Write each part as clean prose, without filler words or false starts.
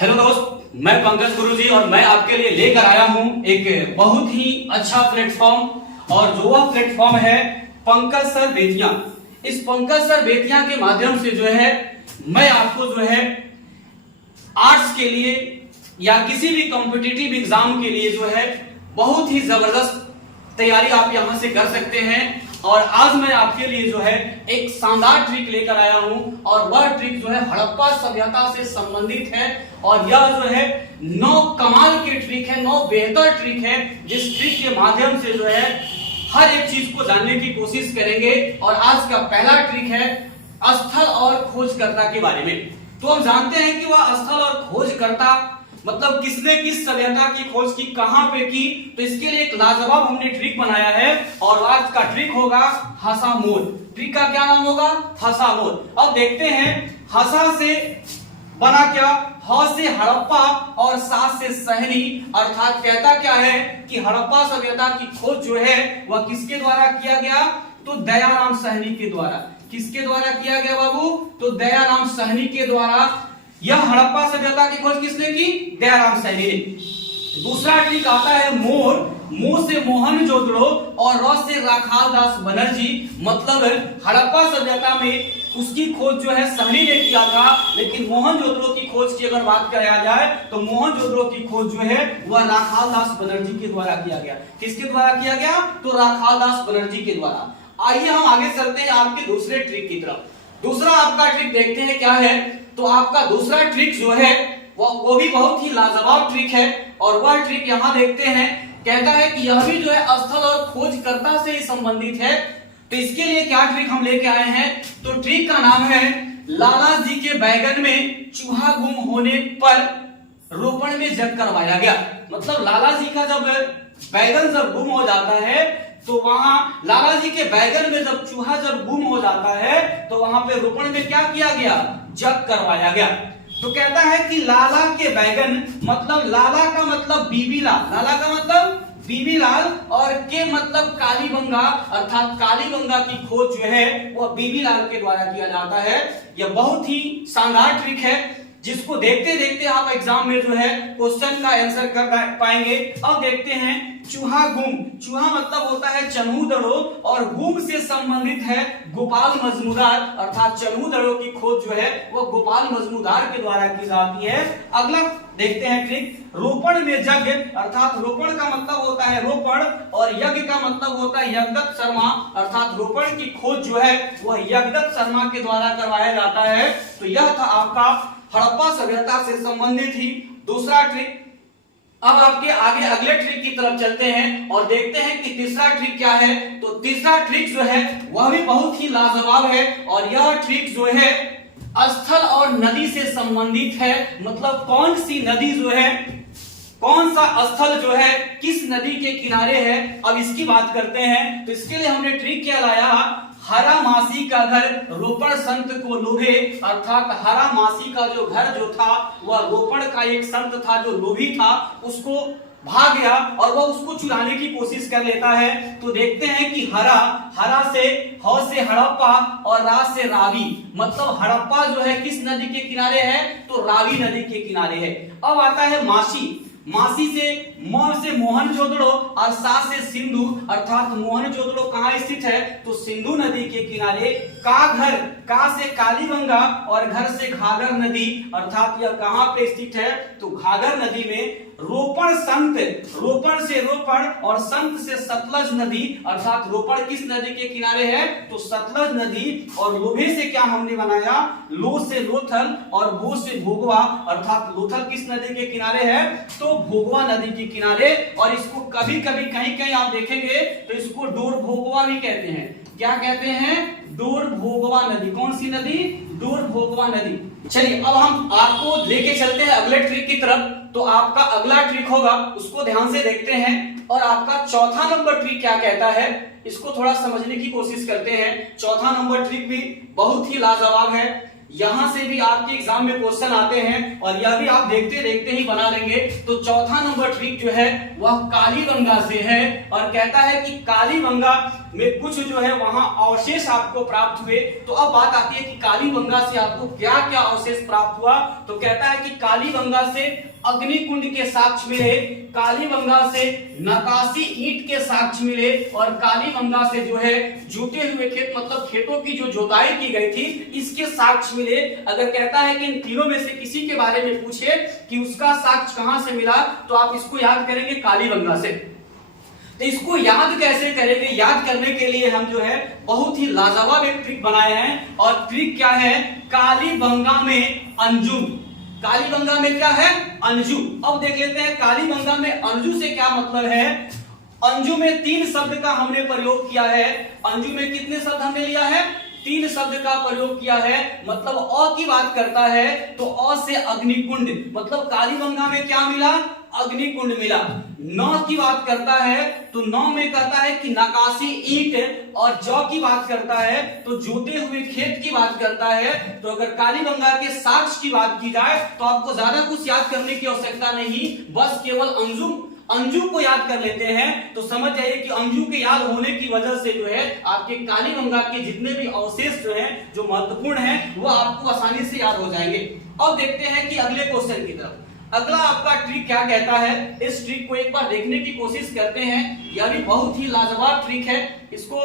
Hello दोस्त, मैं पंकज गुरुजी और मैं आपके लिए लेकर आया हूं एक बहुत ही अच्छा प्लेटफॉर्म। और जो वह प्लेटफॉर्म है पंकज सर बेतिया। इस पंकज सर बेतिया के माध्यम से जो है मैं आपको जो है आर्ट्स के लिए या किसी भी कॉम्पिटिटिव एग्जाम के लिए जो है बहुत ही जबरदस्त तैयारी आप यहां से कर सकते हैं। और आज मैं आपके लिए जो है एक शानदार ट्रिक लेकर आया हूं और वह ट्रिक जो है हड़प्पा सभ्यता से संबंधित है। और यह जो है 9 कमाल की ट्रिक है, 9 बेहतर ट्रिक है, जिस ट्रिक के माध्यम से जो है हर एक चीज को जानने की कोशिश करेंगे। और आज का पहला ट्रिक है स्थल और खोजकर्ता के बारे में। तो हम जानते हैं कि वह स्थल और खोजकर्ता मतलब किसने किस सभ्यता की खोज की, कहां पे की। तो इसके लिए एक लाजवाब हमने ट्रिक बनाया है और आज का ट्रिक होगा हसामोल। ट्रिक का क्या नाम होगा? हसामोल। अब देखते हैं हसा से बना क्या, ह से हड़प्पा और सा से सहनी। अर्थात कहता क्या है कि हड़प्पा सभ्यता की खोज जो है वह किसके द्वारा किया गया? तो दयाराम सहनी के द्वारा। किसके द्वारा किया गया बाबू? तो दयाराम सहनी के द्वारा। यह हड़प्पा सभ्यता की खोज किसने की? दयाराम सहनी ने। दूसरा ट्रिक आता है मोर। मो से मोहनजोदड़ो और र से राखाल दास बनर्जी। मतलब हड़प्पा सभ्यता में उसकी खोज जो है सहनी ने किया था, लेकिन मोहनजोदड़ो की खोज की अगर बात किया जाए तो मोहनजोदड़ो की खोज जो है वह राखाल दास बनर्जी के द्वारा किया गया। किसके द्वारा किया गया? तो राखाल दास बनर्जी के द्वारा। आइए हम आगे चलते हैं आपके दूसरे ट्रिक की तरफ। दूसरा आपका ट्रिक देखते हैं क्या है। तो आपका दूसरा ट्रिक जो है वो भी बहुत ही लाजवाब ट्रिक है। और वह ट्रिक यहां देखते हैं, कहता है कि यह भी जो है स्थल और खोजकर्ता से ही संबंधित है। तो इसके लिए क्या ट्रिक हम लेके आए हैं? तो ट्रिक का नाम है लाला जी के बैगन में चूहा गुम होने पर रोपण में जग करवाया गया। मतलब लाला जी का जब बैगन जब गुम हो जाता है तो वहां लाला जी के बैगन में जब चूहा जब गुम हो जाता है तो वहां पे रोपण में क्या किया गया? जग करवाया गया। तो कहता है कि लाला के बैगन, मतलब लाला का मतलब बीबी लाल, लाला का मतलब बीबी लाल और के मतलब कालीबंगा, अर्थात कालीबंगा की खोज जो है वह बीबी लाल के द्वारा किया जाता है। यह बहुत ही शानदार ट्रिक है जिसको देखते देखते आप एग्जाम में जो है क्वेश्चन का आंसर कर पाएंगे। अब देखते हैं चूहा गुम। चूहा मतलब होता है चनहूदड़ो और गुम से संबंधित है गोपाल मजमूदार, अर्थात चनहूदड़ो की खोज जो है वह गोपाल मजमूदार के द्वारा की जाती है। अगला देखते हैं ट्रिक रोपण में यज्ञ। अर्थात रोपण का मतलब होता है रोपण और यज्ञ का मतलब होता है यज्ञदत्त शर्मा, अर्थात रोपण की खोज जो है वह यज्ञदत्त शर्मा के द्वारा करवाया जाता है। तो यह था आपका हड़प्पा सभ्यता से संबंधित ही दूसरा ट्रिक। अब आपके आगे अगले ट्रिक की तरफ चलते हैं और देखते हैं कि तीसरा ट्रिक क्या है। तो तीसरा ट्रिक जो है वह भी बहुत ही लाजवाब है और यह ट्रिक जो है स्थल और नदी से संबंधित है। मतलब कौन सी नदी जो है, कौन सा स्थल जो है किस नदी के किनारे है, अब इसकी बात करते हैं। तो इसके लिए हमने ट्रिक क्या लाया? हरा मासी का घर रोपण संत को लोभे। अर्थात हरा मासी का जो घर जो था वह रोपण का एक संत था जो लोभी था, उसको भाग गया और वह उसको चुराने की कोशिश कर लेता है। तो देखते हैं कि हरा, हरा से ह से हड़प्पा और रा से रावी। मतलब हड़प्पा जो है किस नदी के किनारे है? तो रावी नदी के किनारे है। अब आता है मासी। मासी से म से मोहनजोदड़ो और सा से सिंधु। अर्थात मोहनजोदड़ो कहाँ स्थित है? तो सिंधु नदी के किनारे। का घर, का से कालीबंगा और घर से घाघर नदी। अर्थात यह कहां पे स्थित है? तो घाघर नदी में। रोपण संत, रोपण से रोपण और संत से सतलज नदी। अर्थात रोपण किस नदी के किनारे है? तो सतलज नदी। और लोभे से क्या हमने बनाया? लो से लोथल और भो से भोगवा। अर्थात लोथल किस नदी के किनारे है? तो भोगवा नदी के किनारे। और इसको कभी कभी कहीं कहीं आप देखेंगे तो इसको डोर भोगवा भी कहते हैं। क्या कहते हैं? डोर भोगवा नदी। कौन सी नदी? डोर भोगवा नदी। चलिए अब हम आपको लेके चलते हैं अगले ट्रिक की तरफ। तो आपका अगला ट्रिक होगा उसको ध्यान से देखते हैं। और आपका चौथा नंबर ट्रिक क्या कहता है इसको थोड़ा समझने की कोशिश करते हैं। चौथा नंबर ट्रिक भी बहुत ही लाजवाब है। यहां से भी आपके एग्जाम में क्वेश्चन आते हैं और यह भी आप देखते देखते ही बना लेंगे। तो चौथा नंबर ट्रिक जो है वह कालीबंगा से है और कहता है कि कालीबंगा में कुछ जो है वहां अवशेष आपको प्राप्त हुए। तो अब बात आती है कि कालीबंगा से आपको क्या क्या अवशेष प्राप्त हुआ। तो कहता है कि कालीबंगा से अग्निकुंड के साक्ष्य मिले, कालीबंगा से नकाशी ईंट के साक्ष्य मिले और कालीबंगा से जो है जोते हुए खेत मतलब खेतों की जो जोताई की गई थी इसके साक्ष्य मिले। अगर कहता है कि इन तीनों में से किसी के बारे में पूछे कि उसका साक्ष्य कहां से मिला तो आप इसको याद करेंगे कालीबंगा से। तो इसको याद कैसे करेंगे? याद करने के लिए हम जो है बहुत ही लाजवाब एक ट्रिक बनाए हैं और ट्रिक क्या है? कालीबंगा में अंजुम। कालीबंगा में क्या है? अंजू। अब देख लेते हैं कालीबंगा में अंजू से क्या मतलब है। अंजू में 3 शब्द का हमने प्रयोग किया है। अंजू में कितने शब्द हमने लिया है? 3 शब्द का प्रयोग किया है। मतलब अ की बात करता है तो अ से अग्निकुंड, मतलब कालीबंगा में क्या मिला? अग्निकुंड मिला। नौ की बात करता है तो नौ में कहता है कि नकाशी ईंट और जौ की बात करता है तो जोते हुए खेत की बात करता है। तो अगर कालीबंगा के साक्ष्य की बात की जाए तो आपको ज्यादा कुछ याद करने की आवश्यकता नहीं, बस केवल अंजू को याद कर लेते हैं तो समझ जाइए कि अंजू के याद होने की वजह से जो है आपके कालीबंगा के जितने भी अवशेष जो हैं जो महत्वपूर्ण हैं वो आपको आसानी से याद हो जाएंगे। अब देखते हैं कि अगले क्वेश्चन की तरफ। अगला आपका ट्रिक क्या कहता है, इस ट्रिक को एक बार देखने की कोशिश करते हैं। यह भी बहुत ही लाजवाब ट्रिक है, इसको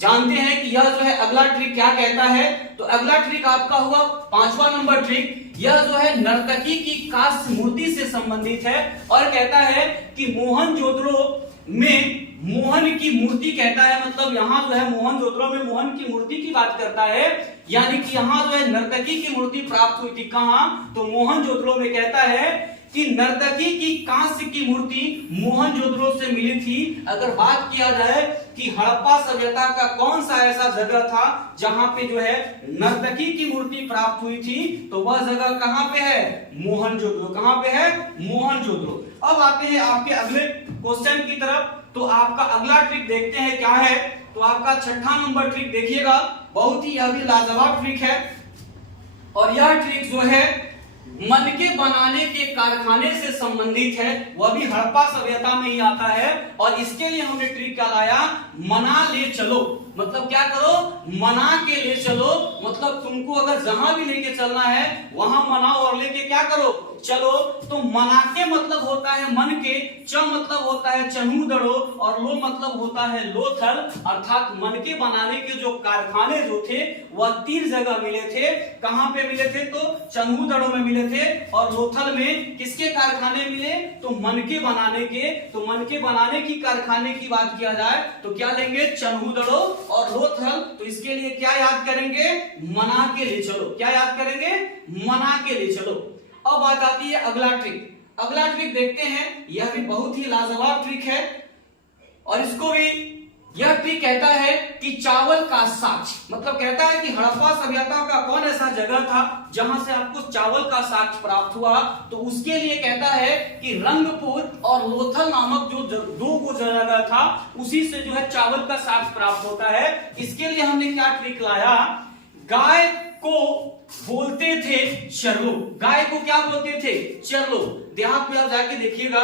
जानते हैं कि यह जो है अगला ट्रिक क्या कहता है। तो अगला ट्रिक आपका हुआ 5वां नंबर ट्रिक। यह जो है नर्तकी की काष्ठ मूर्ति से संबंधित है और कहता है कि मोहनजोदड़ो में मोहन की मूर्ति कहता है, मतलब यहाँ जो है मोहनजोदड़ो में मोहन की मूर्ति की बात करता है, यानी कि यहाँ जो है नर्तकी की मूर्ति प्राप्त हुई थी। कहाँ? तो मोहनजोदड़ो में कहता है कि नर्तकी की कांस्य की मूर्ति मोहनजोदड़ो से मिली थी। अगर बात किया जाए कि हड़प्पा सभ्यता का कौन सा ऐसा जगह था जहां पे जो है नर्तकी की मूर्ति प्राप्त हुई थी तो वह जगह कहां पे है? मोहनजोदड़ो। कहां पे है? मोहनजोदड़ो। अब आते हैं आपके अगले क्वेश्चन की तरफ। तो आपका अगला ट्रिक देखते हैं क्या है। तो आपका 6ठा नंबर ट्रिक देखिएगा, बहुत ही अभी लाजवाब ट्रिक है और यह ट्रिक जो है मनके बनाने के कारखाने से संबंधित है, वह भी हड़प्पा सभ्यता में ही आता है। और इसके लिए हमने ट्रिक क्या लाया? मना ले चलो। मतलब क्या करो? मना के ले चलो। मतलब तुमको अगर जहां भी लेके चलना है वहां मनाओ और लेके क्या करो? चलो। तो मना के मतलब होता है मन के, च मतलब होता है चनूदड़ो और लो मतलब होता है लोथल। अर्थात मन के बनाने के जो कारखाने जो थे वह 3 जगह मिले थे। कहां पे मिले थे? तो चनूदड़ो में मिले थे और लोथल में किसके कारखाने मिले? तो मन के बनाने के। तो मन के बनाने की कारखाने की बात किया जाए तो क्या लेंगे? चनूदड़ो और लोथल। तो इसके लिए क्या याद करेंगे? मना के ले चलो। क्या याद करेंगे? मना के ले चलो। अब बात आती है अगला ट्रिक। अगला ट्रिक देखते हैं, यह भी बहुत ही लाजवाब ट्रिक है और इसको भी यह ट्रिक कहता है कि चावल का साक्ष्य। मतलब कहता है कि हड़प्पा सभ्यता का कौन ऐसा जगह था जहां से आपको चावल का साक्ष्य प्राप्त हुआ। तो उसके लिए कहता है कि रंगपुर और लोथल नामक जो 2 जगह था उसी से जो है चावल का साक्ष्य प्राप्त होता है। इसके लिए हमने क्या ट्रिक लाया? गाय को बोलते थे चरलो। गाय को क्या बोलते थे? चरलो। देहात में आप जाके देखिएगा,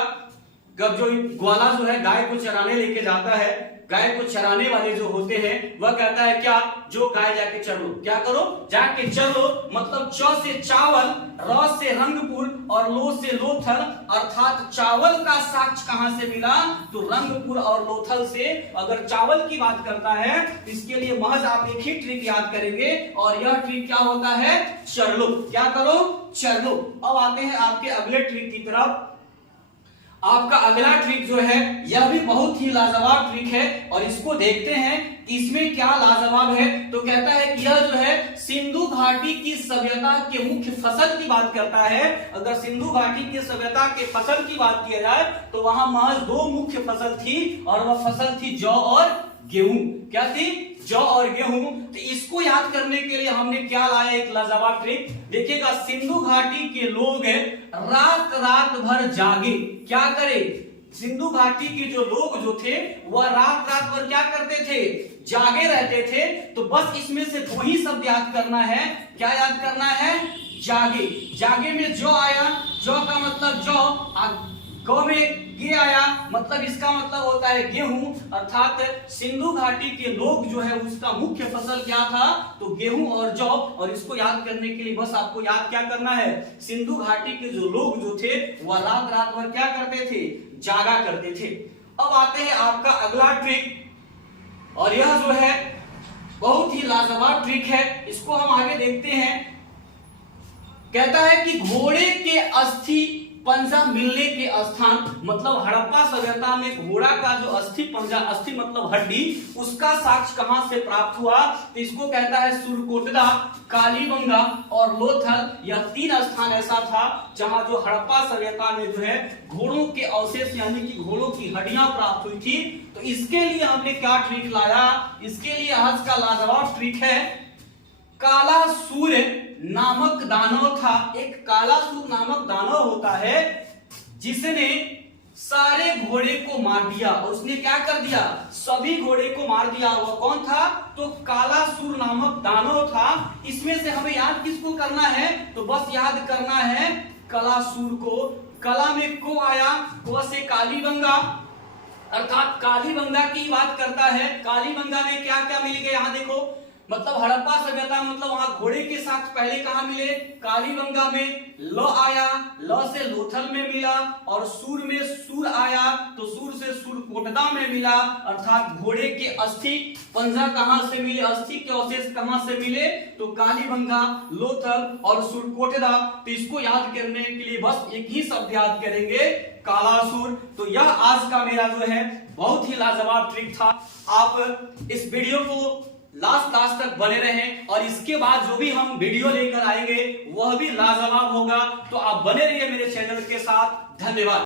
जब जो ग्वाला जो है गाय को चराने लेके जाता है, गाय को चराने वाले जो होते हैं वह कहता है क्या? जो गाय जाके चर लो। क्या करो? जाके चर लो। मतलब च से चावल, र से रंगपुर और लो से लोथल। अर्थात चावल का साक्ष्य कहां से मिला? तो रंगपुर और लोथल से। अगर चावल की बात करता है इसके लिए महज आप एक ही ट्रिक याद करेंगे और यह ट्रिक क्या होता है? चर लो। क्या करो? चर लो। अब आते हैं आपके अगले ट्रिक की तरफ। आपका अगला ट्रिक जो है यह भी बहुत ही लाजवाब ट्रिक है और इसको देखते हैं इसमें क्या लाजवाब है। तो कहता है कि यह जो है सिंधु घाटी की सभ्यता के मुख्य फसल की बात करता है। अगर सिंधु घाटी की सभ्यता के फसल की बात किया जाए तो वहां महज 2 मुख्य फसल थी और वह फसल थी जौ और गेहूं। क्या थी? जौ और गेहूं। तो इसको याद करने के लिए हमने क्या लाया? एक लाजवाब ट्रिक। देखिएगा, सिंधु घाटी के लोग रात रात भर जागे। क्या करे? सिंधु घाटी के जो लोग जो थे वह रात रात भर क्या करते थे, जागे रहते थे। तो बस इसमें से दो ही शब्द याद करना है। क्या याद करना है? जागे। जागे में जो आया, जो का मतलब जौ, गौ में गे आया, मतलब इसका मतलब होता है गेहूं। अर्थात सिंधु घाटी के लोग जो है उसका मुख्य फसल क्या था, तो गेहूं और जौ। और इसको याद करने के लिए बस आपको याद क्या करना है, सिंधु घाटी के जो लोग जो थे वह रात रात भर क्या करते थे, जागा करते थे। अब आते हैं आपका अगला ट्रिक, और यह जो है बहुत ही लाजवाब ट्रिक है। इसको हम आगे देखते हैं। कहता है कि घोड़े के अस्थि पंजा मिलने के स्थान, मतलब हड़प्पा सभ्यता में घोड़ा का जो अस्थि पंजा, अस्थि मतलब हड्डी, उसका साक्ष्य कहां से प्राप्त हुआ, तो इसको कहता है सुरकोटदा, कालीबंगा और लोथल। यह तीन स्थान ऐसा था जहां जो हड़प्पा सभ्यता में जो है घोड़ों के अवशेष यानी कि घोड़ों की हड्डियां प्राप्त हुई थी। तो इसके लिए हमने क्या ट्रिक लाया, इसके लिए आज का लाजवाब ट्रिक है, कालासुर नामक दानव था। एक कालासुर नामक दानव होता है जिसने सारे घोड़े को मार दिया। और उसने क्या कर दिया, सभी घोड़े को मार दिया। वह कौन था, तो कालासुर नामक दानव था। इसमें से हमें याद किसको करना है, तो बस याद करना है कालासुर को। कला में को आया, को से कालीबंगा, अर्थात कालीबंगा की बात करता है। कालीबंगा में क्या क्या मिल गया, यहां देखो, मतलब हड़प्पा सभ्यता मतलब वहां घोड़े के साथ पहले कहां मिले, कालीबंगा में ल आया, ल से लोथल में मिला, और सूर में सूर आया तो सूर से सुरकोटदा में मिला। अर्थात घोड़े के अस्थि पंजा कहां से मिले, अस्थि के अवशेष कहां से मिले, तो कालीबंगा, लोथल और सुरकोटदा। तो इसको याद करने के लिए बस एक ही शब्द याद करेंगे, कालासुर। तो यह आज का मेरा जो है बहुत ही लाजवाब ट्रिक था। आप इस वीडियो को लास्ट तक बने रहें, और इसके बाद जो भी हम वीडियो लेकर आएंगे वह भी लाजवाब होगा। तो आप बने रहिए मेरे चैनल के साथ। धन्यवाद।